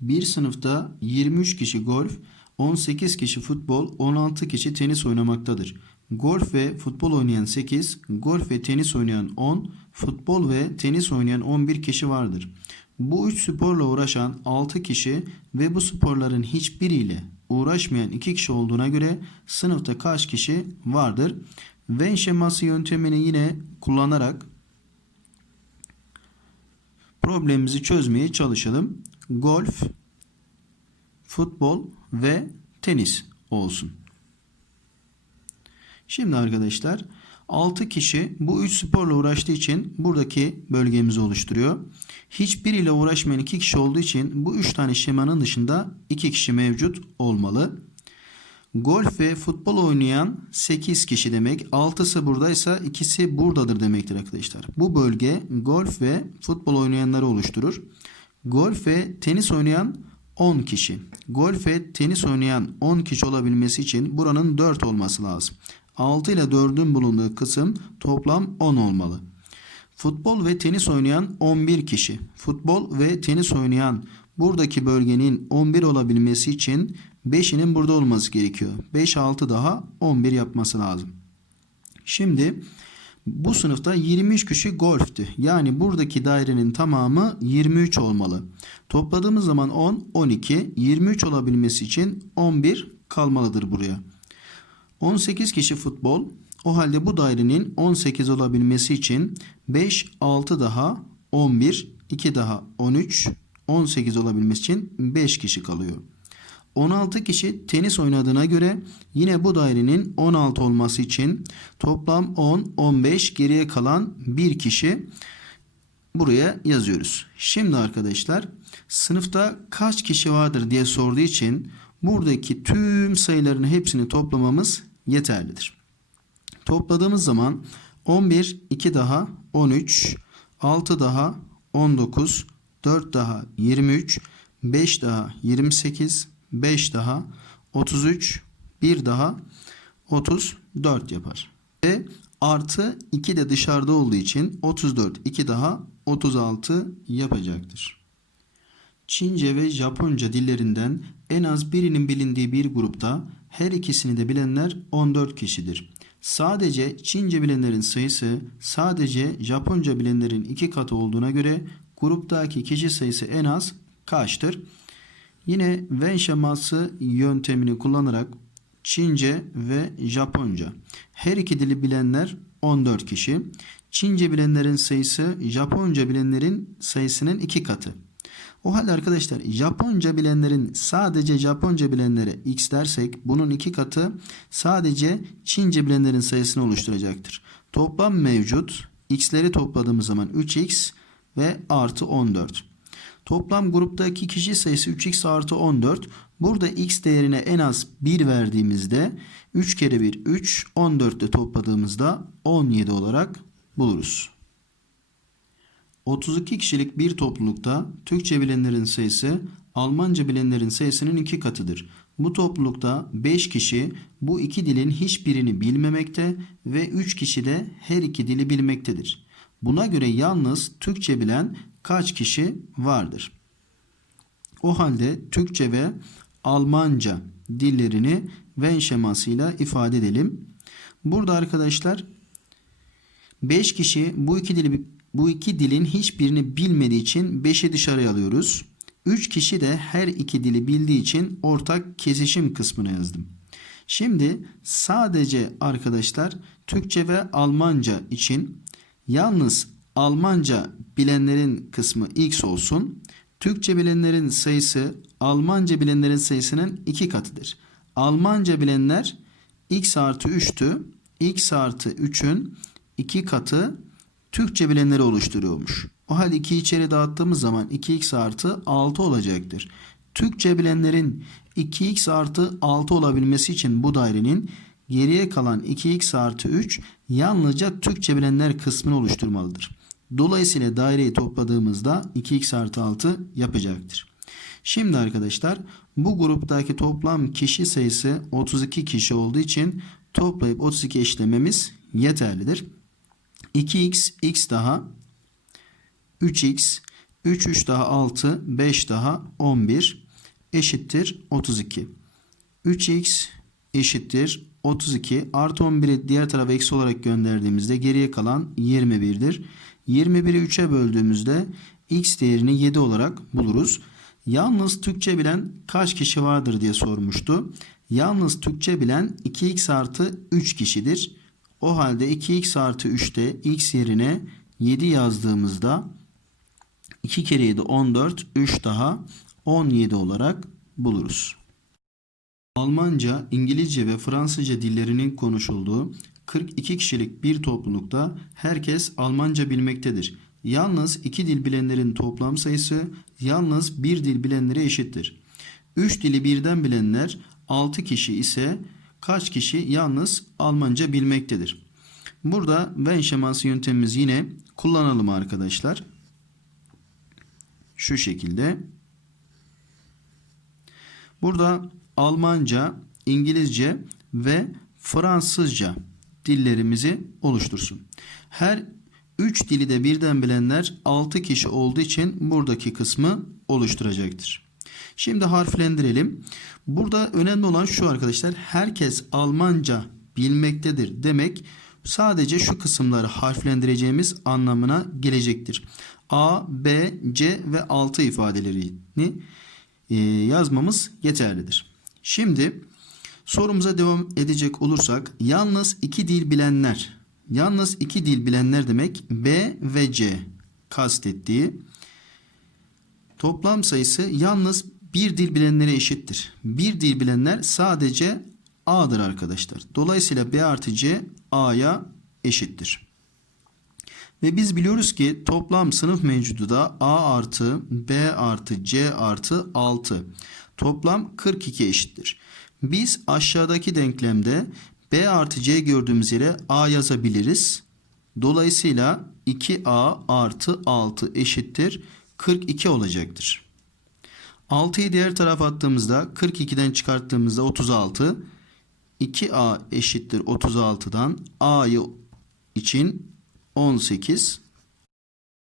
Bir sınıfta 23 kişi golf, 18 kişi futbol, 16 kişi tenis oynamaktadır. Golf ve futbol oynayan 8, golf ve tenis oynayan 10, futbol ve tenis oynayan 11 kişi vardır. Bu üç sporla uğraşan 6 kişi ve bu sporların hiçbiriyle uğraşmayan 2 kişi olduğuna göre sınıfta kaç kişi vardır? Venn şeması yöntemini yine kullanarak problemimizi çözmeye çalışalım. Golf, futbol ve tenis olsun. Şimdi arkadaşlar 6 kişi bu 3 sporla uğraştığı için buradaki bölgemizi oluşturuyor. Hiçbiriyle uğraşmayan 2 kişi olduğu için bu 3 tane şemanın dışında 2 kişi mevcut olmalı. Golf ve futbol oynayan 8 kişi demek. 6'sı buradaysa ikisi buradadır demektir arkadaşlar. Bu bölge golf ve futbol oynayanları oluşturur. Golf ve tenis oynayan 10 kişi. Golf ve tenis oynayan 10 kişi olabilmesi için buranın 4 olması lazım. 6 ile 4'ün bulunduğu kısım toplam 10 olmalı. Futbol ve tenis oynayan 11 kişi. Futbol ve tenis oynayan buradaki bölgenin 11 olabilmesi için 5'inin burada olması gerekiyor. 5 6 daha 11 yapması lazım. Şimdi bu sınıfta 23 kişi golftü. Yani buradaki dairenin tamamı 23 olmalı. Topladığımız zaman 10, 12, 23 olabilmesi için 11 kalmalıdır buraya. 18 kişi futbol. O halde bu dairenin 18 olabilmesi için 5, 6 daha 11, 2 daha 13, 18 olabilmesi için 5 kişi kalıyor. 16 kişi tenis oynadığına göre yine bu dairenin 16 olması için toplam 10, 15 geriye kalan 1 kişi buraya yazıyoruz. Şimdi arkadaşlar sınıfta kaç kişi vardır diye sorduğu için buradaki tüm sayıların hepsini toplamamız yeterlidir. Topladığımız zaman 11, 2 daha 13, 6 daha 19, 4 daha 23, 5 daha 28, 5 daha 33, 1 daha 34 yapar. Ve artı 2 de dışarıda olduğu için 34, 2 daha 36 yapacaktır. Çince ve Japonca dillerinden en az birinin bilindiği bir grupta her ikisini de bilenler 14 kişidir. Sadece Çince bilenlerin sayısı sadece Japonca bilenlerin iki katı olduğuna göre gruptaki kişi sayısı en az kaçtır? Yine Venn şeması yöntemini kullanarak Çince ve Japonca her iki dili bilenler 14 kişi. Çince bilenlerin sayısı Japonca bilenlerin sayısının iki katı. O halde arkadaşlar Japonca bilenlerin sadece Japonca bilenlere x dersek bunun iki katı sadece Çince bilenlerin sayısını oluşturacaktır. Toplam mevcut x'leri topladığımız zaman 3x ve artı 14. Toplam gruptaki kişi sayısı 3x artı 14. Burada x değerine en az 1 verdiğimizde 3 kere 1 3 14 de topladığımızda 17 olarak buluruz. 32 kişilik bir toplulukta Türkçe bilenlerin sayısı Almanca bilenlerin sayısının iki katıdır. Bu toplulukta 5 kişi bu iki dilin hiçbirini bilmemekte ve 3 kişi de her iki dili bilmektedir. Buna göre yalnız Türkçe bilen kaç kişi vardır? O halde Türkçe ve Almanca dillerini Venn şemasıyla ifade edelim. Burada arkadaşlar 5 kişi bu iki dili bu iki dilin hiçbirini bilmediği için 5'i dışarıya alıyoruz. 3 kişi de her iki dili bildiği için ortak kesişim kısmına yazdım. Şimdi sadece arkadaşlar Türkçe ve Almanca için yalnız Almanca bilenlerin kısmı x olsun. Türkçe bilenlerin sayısı Almanca bilenlerin sayısının iki katıdır. Almanca bilenler x artı 3'tü. x artı 3'ün iki katı Türkçe bilenleri oluşturuyormuş. O halde 2 içeri dağıttığımız zaman 2x artı 6 olacaktır. Türkçe bilenlerin 2x artı 6 olabilmesi için bu dairenin geriye kalan 2x artı 3 yalnızca Türkçe bilenler kısmını oluşturmalıdır. Dolayısıyla daireyi topladığımızda 2x artı 6 yapacaktır. Şimdi arkadaşlar bu gruptaki toplam kişi sayısı 32 kişi olduğu için toplayıp 32 eşlememiz yeterlidir. 2x x daha 3x 3 3 daha 6 5 daha 11 eşittir 32. 3x eşittir 32 artı 11'i diğer tarafa eksi olarak gönderdiğimizde geriye kalan 21'dir. 21'i 3'e böldüğümüzde x değerini 7 olarak buluruz. Yalnız Türkçe bilen kaç kişi vardır diye sormuştu. Yalnız Türkçe bilen 2x artı 3 kişidir. O halde 2x artı 3'te x yerine 7 yazdığımızda 2 kere 7 14 3 daha 17 olarak buluruz. Almanca, İngilizce ve Fransızca dillerinin konuşulduğu 42 kişilik bir toplulukta herkes Almanca bilmektedir. Yalnız iki dil bilenlerin toplam sayısı yalnız bir dil bilenlere eşittir. 3 dili birden bilenler 6 kişi ise kaç kişi yalnız Almanca bilmektedir? Burada Venn şeması yöntemimiz yine kullanalım arkadaşlar. Şu şekilde. Burada Almanca, İngilizce ve Fransızca dillerimizi oluştursun. Her 3 dili de birden bilenler 6 kişi olduğu için buradaki kısmı oluşturacaktır. Şimdi harflendirelim. Burada önemli olan şu arkadaşlar. Herkes Almanca bilmektedir demek sadece şu kısımları harflendireceğimiz anlamına gelecektir. A, B, C ve 6 ifadelerini e, yazmamız yeterlidir. Şimdi sorumuza devam edecek olursak yalnız iki dil bilenler yalnız iki dil bilenler demek B ve C kastettiği toplam sayısı yalnız bir dil bilenlere eşittir. Bir dil bilenler sadece A'dır arkadaşlar. Dolayısıyla B artı C A'ya eşittir. Ve biz biliyoruz ki toplam sınıf mevcudu da A artı B artı C artı 6. Toplam 42 eşittir. Biz aşağıdaki denklemde B artı C gördüğümüz yere A yazabiliriz. Dolayısıyla 2A artı 6 eşittir 42 olacaktır. 6'yı diğer tarafa attığımızda 42'den çıkarttığımızda 36. 2A eşittir 36'dan A'yı için 18